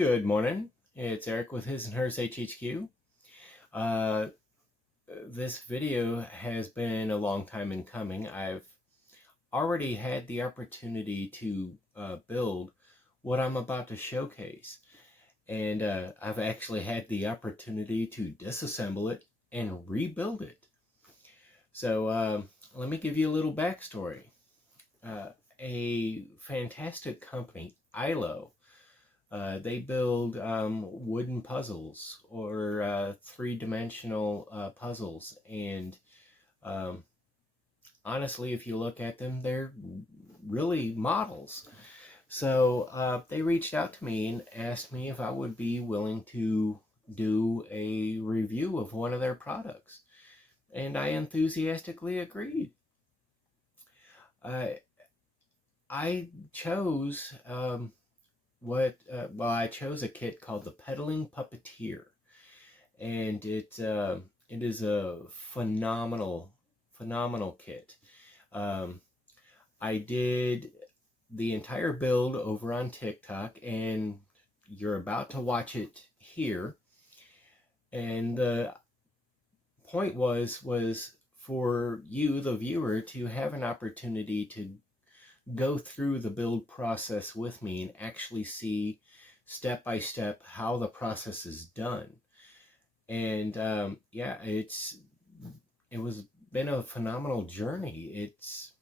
Good morning. It's Eric with His and Hers HHQ. Uh, this video has been a long time in coming. I've already had the opportunity to build what I'm about to showcase. And I've actually had the opportunity to disassemble it and rebuild it. So let me give you a little backstory. A fantastic company, ILO, they build wooden puzzles or three-dimensional puzzles, and um, honestly, if you look at them, they're really models. So they reached out to me and asked me if I would be willing to do a review of one of their products, and I enthusiastically agreed. I chose I chose a kit called the Peddling Puppeteer, and it is a phenomenal kit. Um, I did the entire build over on TikTok, and you're about to watch it here. And the point was for you, the viewer, to have an opportunity to go through the build process with me and actually see step by step how the process is done. And yeah, it was been a phenomenal journey. It's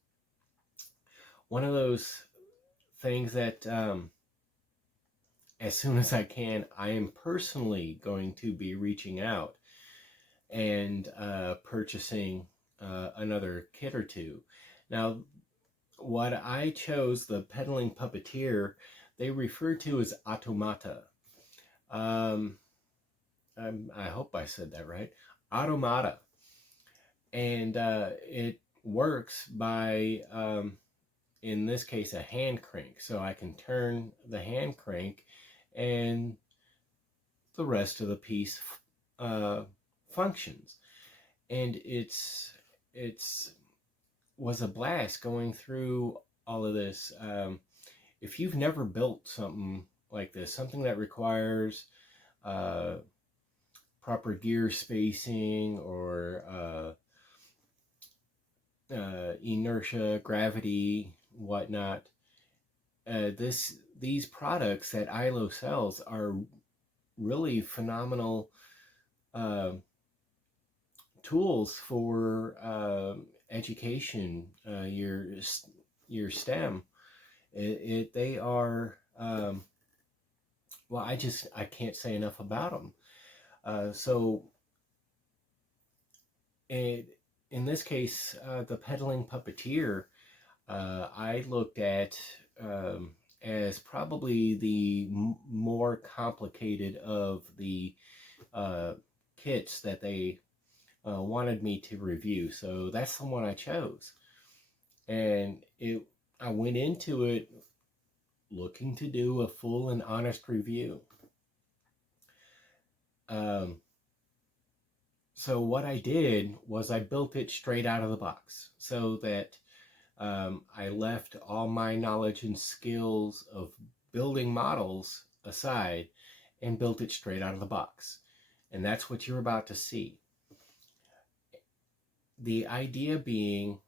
one of those things that as soon as I can, I am personally going to be reaching out and purchasing another kit or two. Now, what I chose, the Peddling Puppeteer, they refer to as automata. Um, I hope I said that right. Automata. And it works by, in this case, a hand crank. So I can turn the hand crank and the rest of the piece functions. And it's was a blast going through all of this. If you've never built something like this, something that requires proper gear spacing or inertia, gravity, whatnot, these products that ILO sells are really phenomenal tools for education, your STEM. They are well, I can't say enough about them. So in this case, the Peddling Puppeteer, I looked at as probably the more complicated of the kits that they wanted me to review. So that's the one I chose. And I went into it looking to do a full and honest review. So what I did was I built it straight out of the box so that I left all my knowledge and skills of building models aside and built it straight out of the box. And that's what you're about to see. The idea being,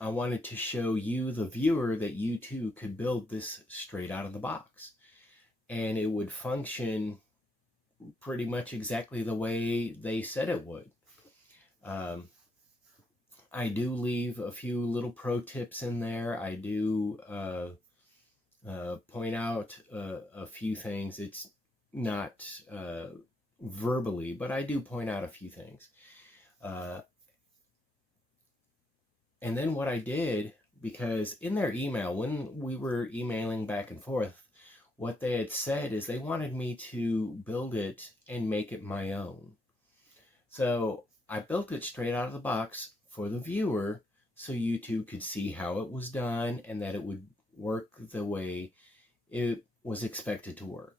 I wanted to show you, the viewer, that you too could build this straight out of the box. And it would function pretty much exactly the way they said it would. I do leave a few little pro tips in there. I do point out a few things. It's not verbally, but I do point out a few things. And then what I did, because in their email, when we were emailing back and forth, what they had said is they wanted me to build it and make it my own. So I built it straight out of the box for the viewer so you two could see how it was done and that it would work the way it was expected to work.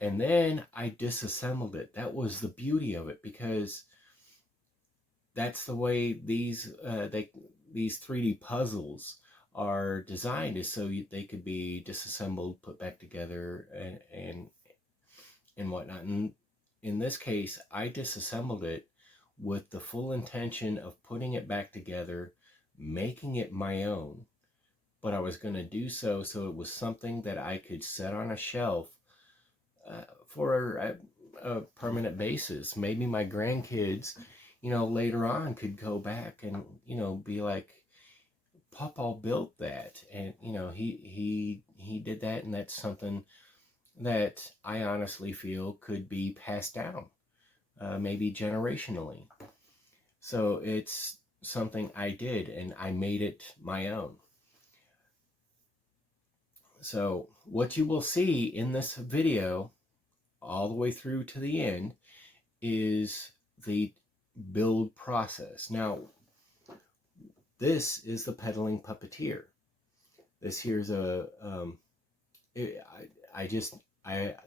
And then I disassembled it. That was the beauty of it, because that's the way these 3D puzzles are designed is so they could be disassembled, put back together, and whatnot. And in this case, I disassembled it with the full intention of putting it back together, making it my own. But I was going to do so it was something that I could set on a shelf for a permanent basis. Maybe my grandkids, later on could go back and, be like, Papa built that, and he did that, and that's something that I honestly feel could be passed down, maybe generationally. So it's something I did, and I made it my own. So what you will see in this video all the way through to the end is the build process. Now, this is the Peddling Puppeteer. This here's a,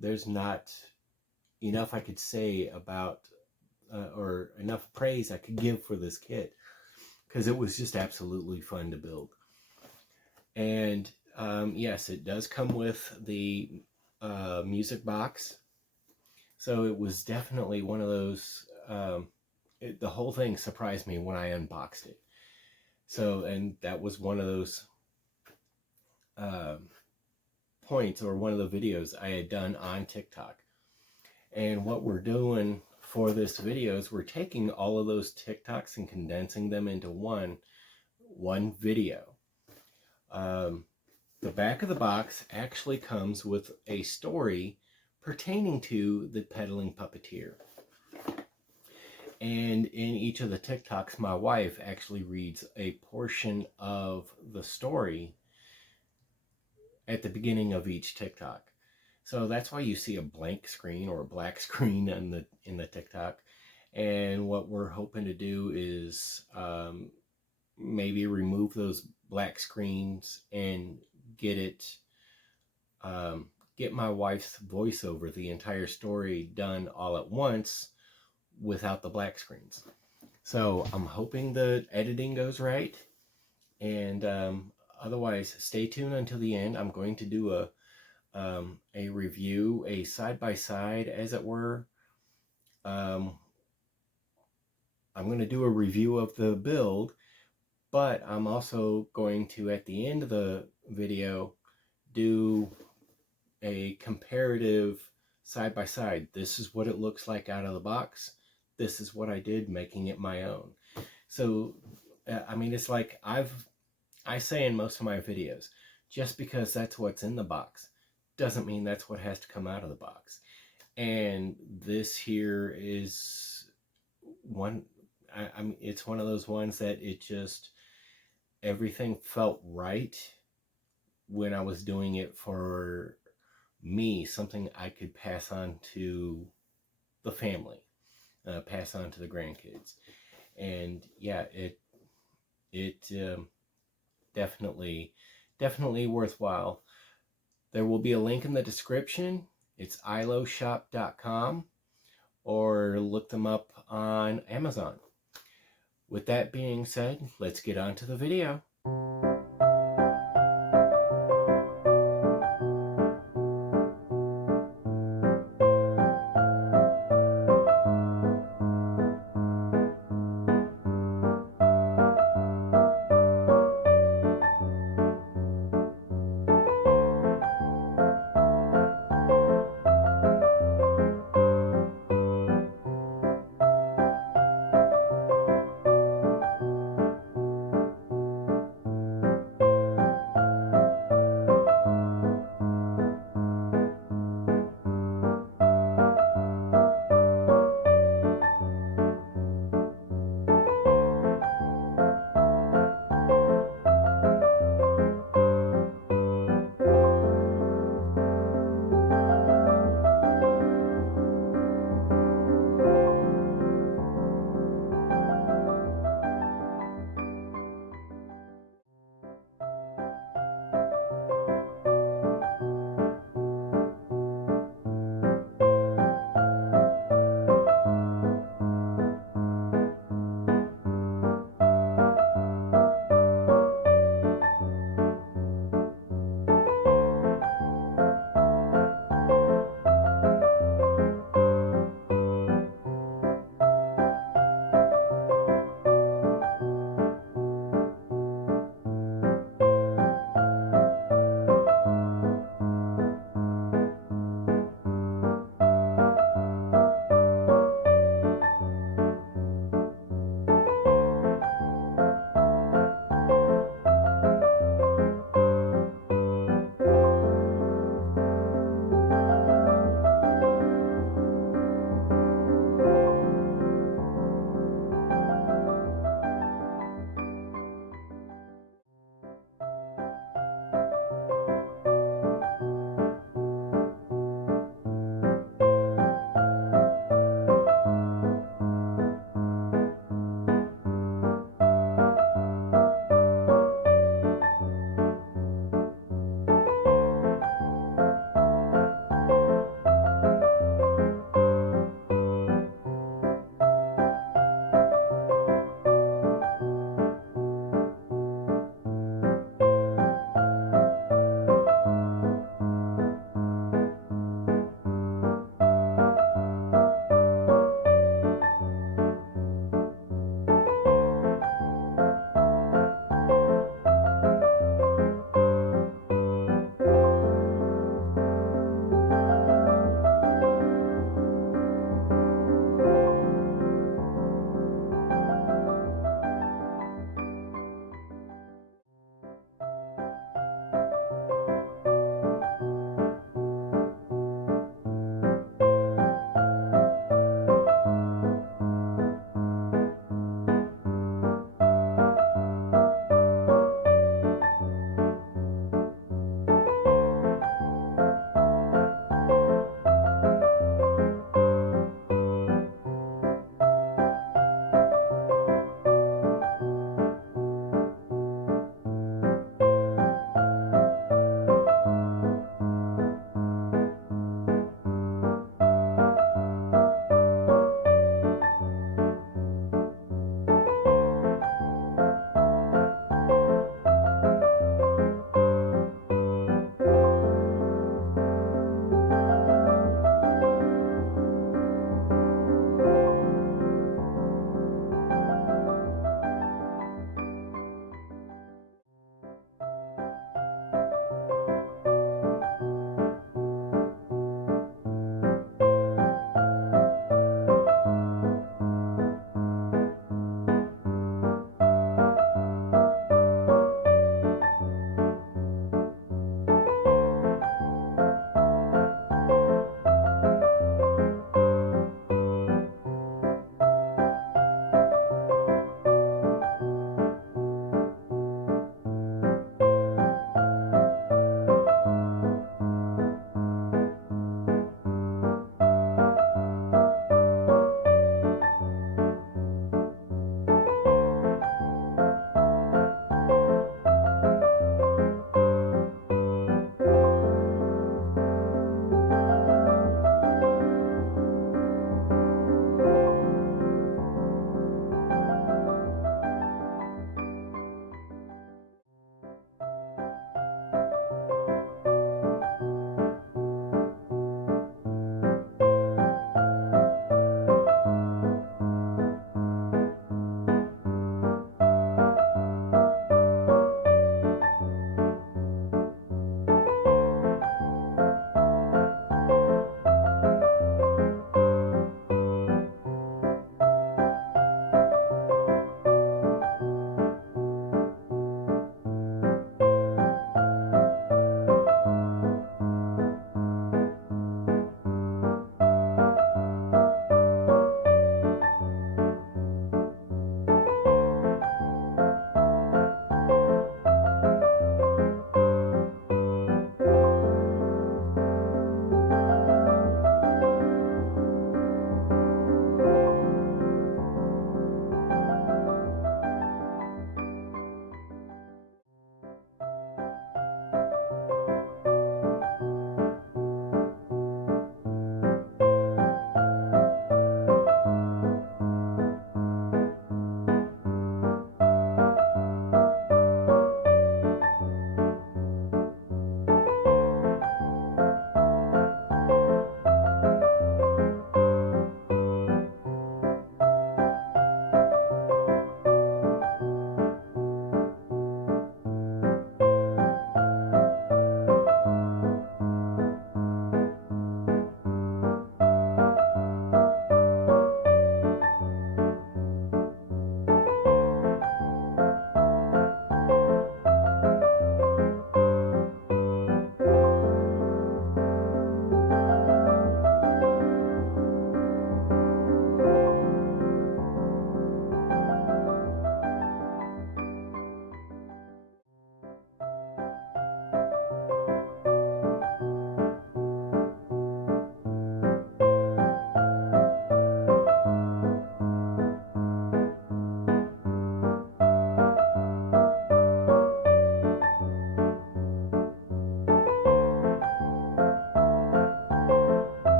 there's not enough I could say about, or enough praise I could give for this kit, because it was just absolutely fun to build. And yes, it does come with the music box. So it was definitely one of those, the whole thing surprised me when I unboxed it. So, and that was one of those points, or one of the videos I had done on TikTok. And what we're doing for this video is we're taking all of those TikToks and condensing them into one video. The back of the box actually comes with a story pertaining to the Peddling Puppeteer. And in each of the TikToks, my wife actually reads a portion of the story at the beginning of each TikTok. So that's why you see a blank screen or a black screen in the TikTok. And what we're hoping to do is maybe remove those black screens and get my wife's voiceover, the entire story, done all at once without the black screens. So I'm hoping the editing goes right, and otherwise stay tuned until the end. I'm going to do a review, a side-by-side, as it were. I'm going to do a review of the build, but I'm also going to, at the end of the video, do a comparative side-by-side. This is what it looks like out of the box. This is what I did, making it my own. So, I mean, it's like I say in most of my videos, just because that's what's in the box doesn't mean that's what has to come out of the box. And this here is one, I mean, it's one of those ones that it just, everything felt right when I was doing it for me, something I could pass on to the family, pass on to the grandkids. And yeah, it definitely worthwhile. There will be a link in the description. It's iloshop.com, or look them up on Amazon. With that being said, let's get on to the video.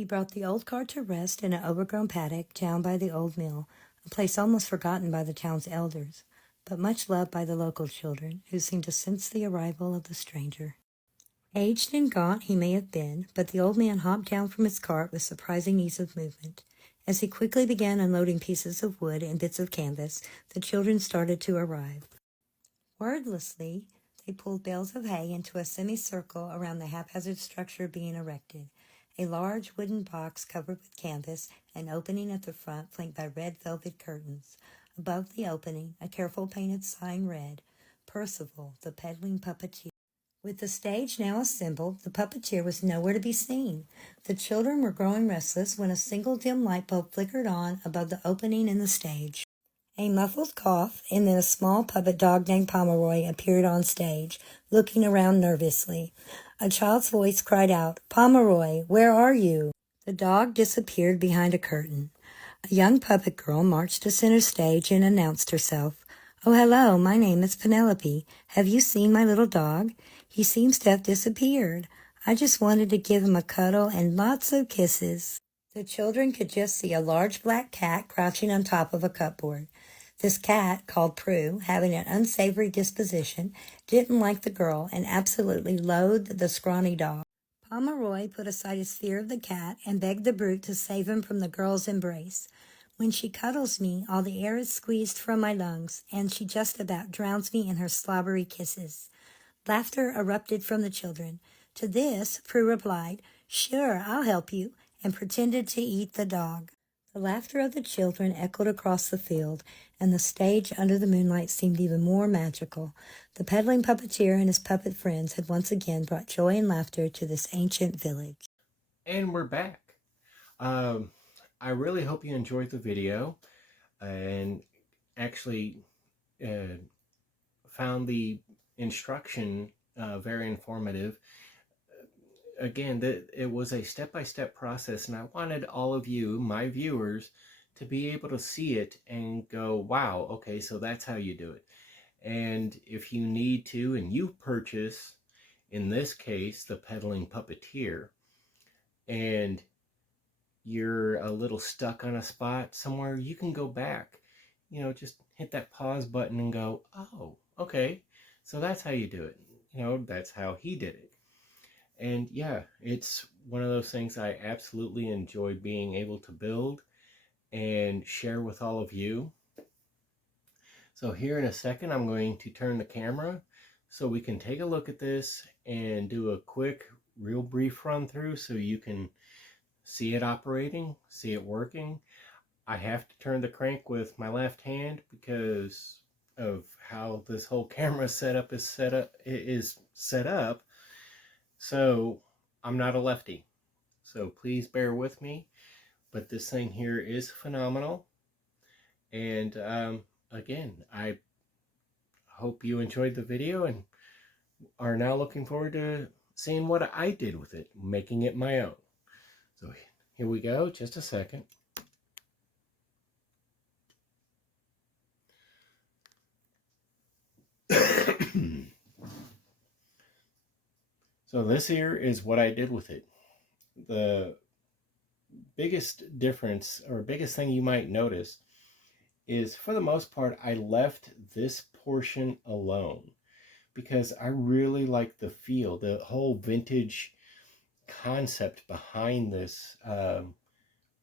He brought the old car to rest in an overgrown paddock down by the old mill, a place almost forgotten by the town's elders, but much loved by the local children, who seemed to sense the arrival of the stranger. Aged and gaunt he may have been, but the old man hopped down from his cart with surprising ease of movement. As he quickly began unloading pieces of wood and bits of canvas, the children started to arrive. Wordlessly, they pulled bales of hay into a semicircle around the haphazard structure being erected. A large wooden box covered with canvas, an opening at the front flanked by red velvet curtains. Above the opening, a careful painted sign read, "Percival, the Peddling Puppeteer." With the stage now assembled, the puppeteer was nowhere to be seen. The children were growing restless when a single dim light bulb flickered on above the opening in the stage. A muffled cough, and then a small puppet dog named Pomeroy appeared on stage, looking around nervously. A child's voice cried out, "Pomeroy, where are you?" The dog disappeared behind a curtain. A young puppet girl marched to center stage and announced herself. "Oh, hello, my name is Penelope. Have you seen my little dog? He seems to have disappeared. I just wanted to give him a cuddle and lots of kisses." The children could just see a large black cat crouching on top of a cupboard. This cat, called Prue, having an unsavory disposition, didn't like the girl and absolutely loathed the scrawny dog. Pomeroy put aside his fear of the cat and begged the brute to save him from the girl's embrace. "When she cuddles me, all the air is squeezed from my lungs, and she just about drowns me in her slobbery kisses." Laughter erupted from the children. To this, Prue replied, "Sure, I'll help you," and pretended to eat the dog. The laughter of the children echoed across the field, and the stage under the moonlight seemed even more magical. The peddling puppeteer and his puppet friends had once again brought joy and laughter to this ancient village. And we're back. I really hope you enjoyed the video and actually found the instruction very informative. Again, it was a step-by-step process, and I wanted all of you, my viewers, to be able to see it and go, wow, okay, so that's how you do it. And if you need to, and you purchase, in this case, the Peddling Puppeteer, and you're a little stuck on a spot somewhere, you can go back, just hit that pause button and go, oh, okay, so that's how you do it. That's how he did it. And yeah, it's one of those things I absolutely enjoy being able to build and share with all of you. So here in a second, I'm going to turn the camera so we can take a look at this and do a quick, real brief run through so you can see it operating, see it working. I have to turn the crank with my left hand because of how this whole camera setup is set up. So I'm not a lefty. So please bear with me. But this thing here is phenomenal. And again, I hope you enjoyed the video and are now looking forward to seeing what I did with it, making it my own. So here we go, just a second. So this here is what I did with it. The biggest difference or biggest thing you might notice is, for the most part, I left this portion alone because I really like the feel, the whole vintage concept behind this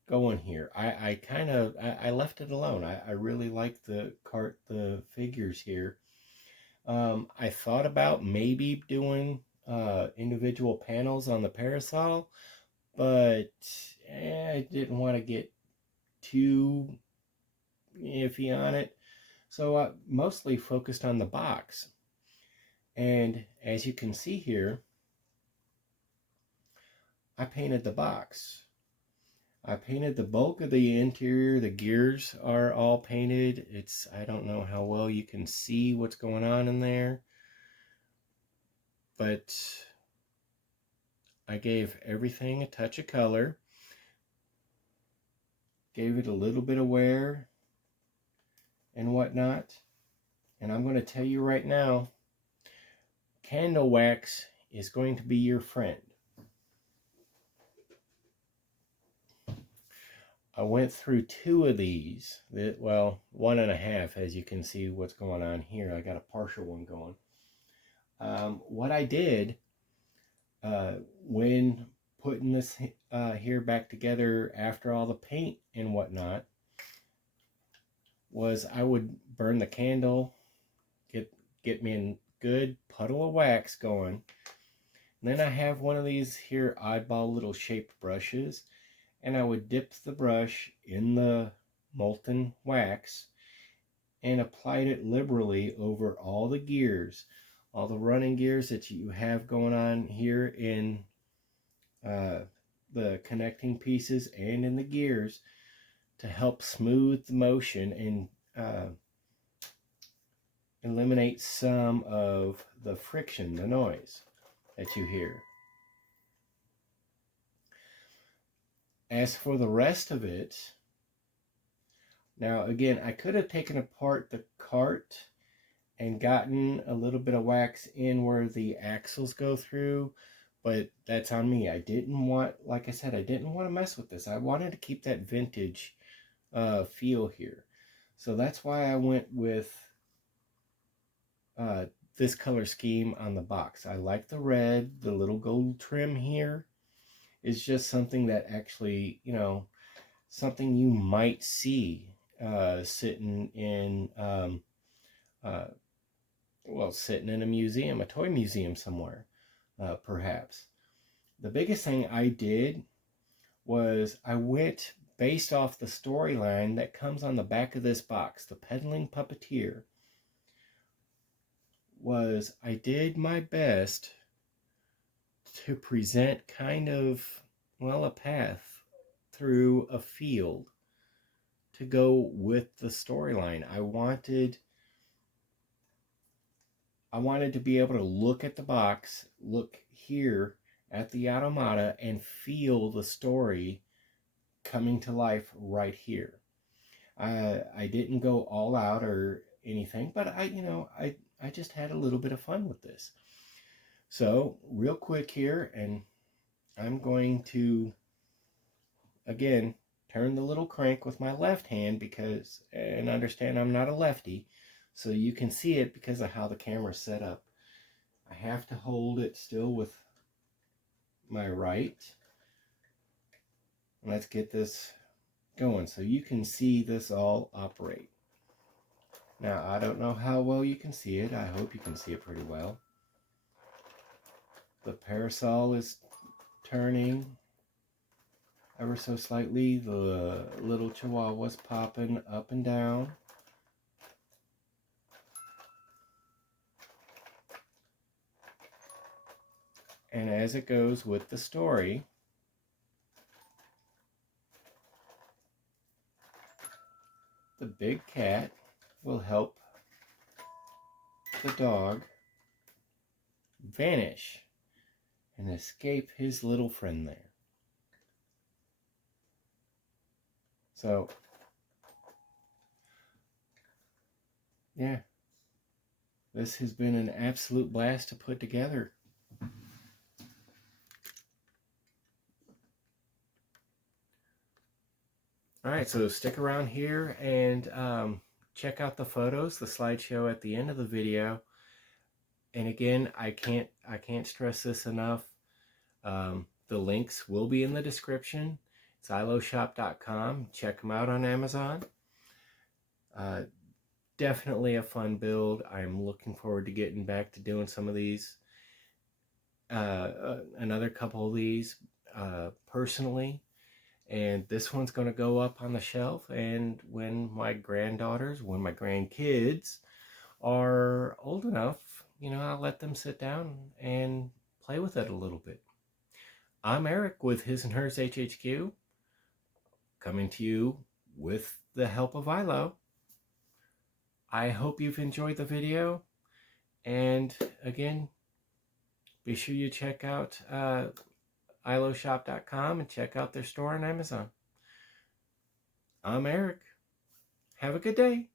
going here. I left it alone. I really like the figures here. I thought about maybe doing individual panels on the parasol, but I didn't want to get too iffy on it. So I mostly focused on the box. And as you can see here, I painted the box. I painted the bulk of the interior. The gears are all painted. I don't know how well you can see what's going on in there, but I gave everything a touch of color. Gave it a little bit of wear and whatnot. And I'm going to tell you right now, candle wax is going to be your friend. I went through 2 of these, well, 1.5, as you can see what's going on here. I got a partial one going. What I did when putting this here back together after all the paint and whatnot was I would burn the candle, get me a good puddle of wax going. And then I have one of these here oddball little shaped brushes, and I would dip the brush in the molten wax and applied it liberally over all the gears, all the running gears that you have going on here in the connecting pieces and in the gears, to help smooth the motion and eliminate some of the friction, the noise that you hear. As for the rest of it, now again, I could have taken apart the cart and gotten a little bit of wax in where the axles go through, but that's on me. I didn't want, like I said, I didn't want to mess with this. I wanted to keep that vintage feel here. So that's why I went with this color scheme on the box. I like the red. The little gold trim here is just something that actually, you know, something you might see sitting in well, sitting in a museum, a toy museum somewhere, perhaps. The biggest thing I did was I went based off the storyline that comes on the back of this box, the Peddling Puppeteer. Was I did my best to present kind of, well, a path through a field to go with the storyline. I wanted to be able to look at the box, look here at the automata, and feel the story coming to life right here. I didn't go all out or anything, but I just had a little bit of fun with this. So real quick here, and I'm going to, again, turn the little crank with my left hand and understand I'm not a lefty, so you can see it because of how the camera's set up. I have to hold it still with my right. Let's get this going so you can see this all operate. Now, I don't know how well you can see it. I hope you can see it pretty well. The parasol is turning ever so slightly. The little chihuahua's popping up and down. And as it goes with the story, the big cat will help the dog vanish and escape his little friend there. So, yeah, this has been an absolute blast to put together. All right, so stick around here and check out the photos, the slideshow at the end of the video. And again, I can't stress this enough. The links will be in the description. It's iloshop.com. Check them out on Amazon. Definitely a fun build. I'm looking forward to getting back to doing some of these. Another couple of these personally. And this one's going to go up on the shelf, and when my grandkids are old enough, I'll let them sit down and play with it a little bit. I'm Eric with His&Hers HHQ, coming to you with the help of ILO. I hope you've enjoyed the video, and again, be sure you check out iloshop.com and check out their store on Amazon. I'm Eric. Have a good day.